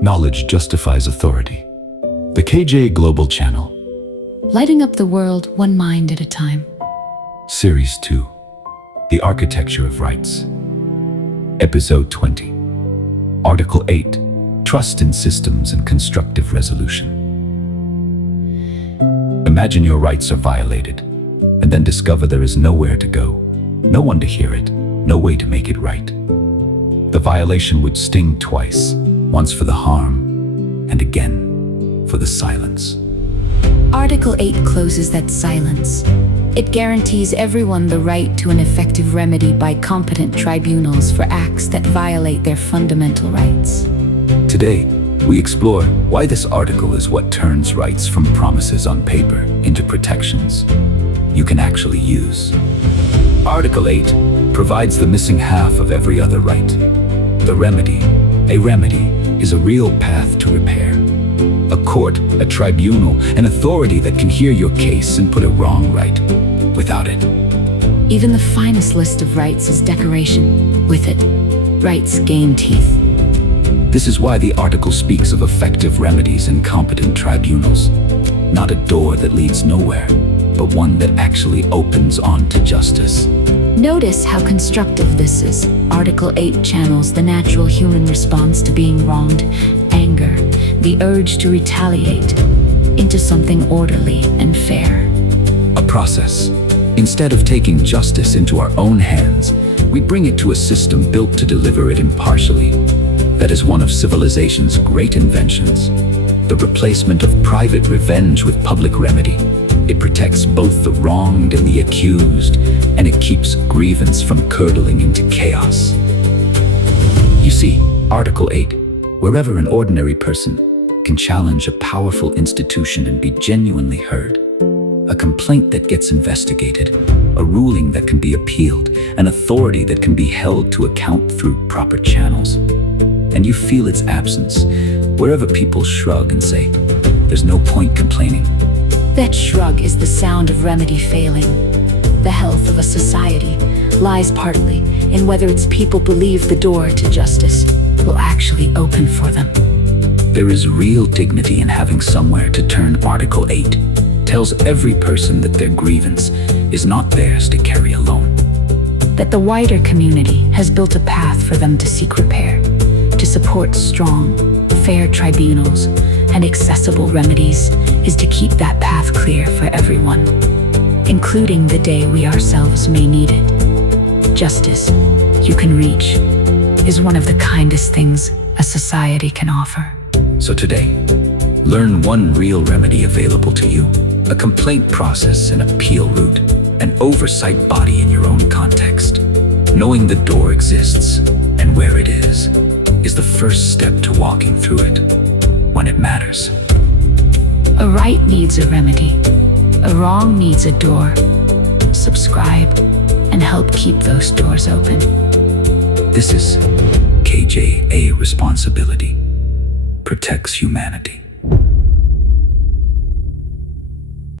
Knowledge justifies authority. The KJ Global Channel. Lighting up the world one mind at a time. Series 2. The Architecture of Rights. Episode 20. Article 8. Trust in Systems and Constructive Resolution. Imagine your rights are violated, and then discover there is nowhere to go, no one to hear it, no way to make it right. The violation would sting twice, once for the harm, and again for the silence. Article 8 closes that silence. It guarantees everyone the right to an effective remedy by competent tribunals for acts that violate their fundamental rights. Today, we explore why this article is what turns rights from promises on paper into protections you can actually use. Article 8 provides the missing half of every other right. The remedy. A remedy is a real path to repair. A court, a tribunal, an authority that can hear your case and put a wrong right. Without it, Even the finest list of rights is decoration. With it, rights gain teeth. this is why the article speaks of effective remedies and competent tribunals. Not a door that leads nowhere, but one that actually opens onto justice. Notice how constructive this is. Article 8 channels the natural human response to being wronged, anger, the urge to retaliate, into something orderly and fair. A process. Instead of taking justice into our own hands, we bring it to a system built to deliver it impartially. That is one of civilization's great inventions. The replacement of private revenge with public remedy. It protects both the wronged and the accused, and it keeps grievance from curdling into chaos. You see, Article 8, wherever an ordinary person can challenge a powerful institution and be genuinely heard. A complaint that gets investigated, a ruling that can be appealed, an authority that can be held to account through proper channels. And you feel its absence wherever people shrug and say, there's no point complaining. That shrug is the sound of remedy failing. The health of a society lies partly in whether its people believe the door to justice will actually open for them. There is real dignity in having somewhere to turn. Article 8 tells every person that their grievance is not theirs to carry alone. That the wider community has built a path for them to seek repair, to support strong, fair tribunals and accessible remedies is to keep that path clear for everyone, including the day we ourselves may need it. Justice, you can reach, is one of the kindest things a society can offer. So today, learn one real remedy available to you, a complaint process, an appeal route, an oversight body in your own context. Knowing the door exists and where it is the first step to walking through it when it matters. A right needs a remedy. A wrong needs a door. Subscribe and help keep those doors open. This is KJA Responsibility. Protects humanity.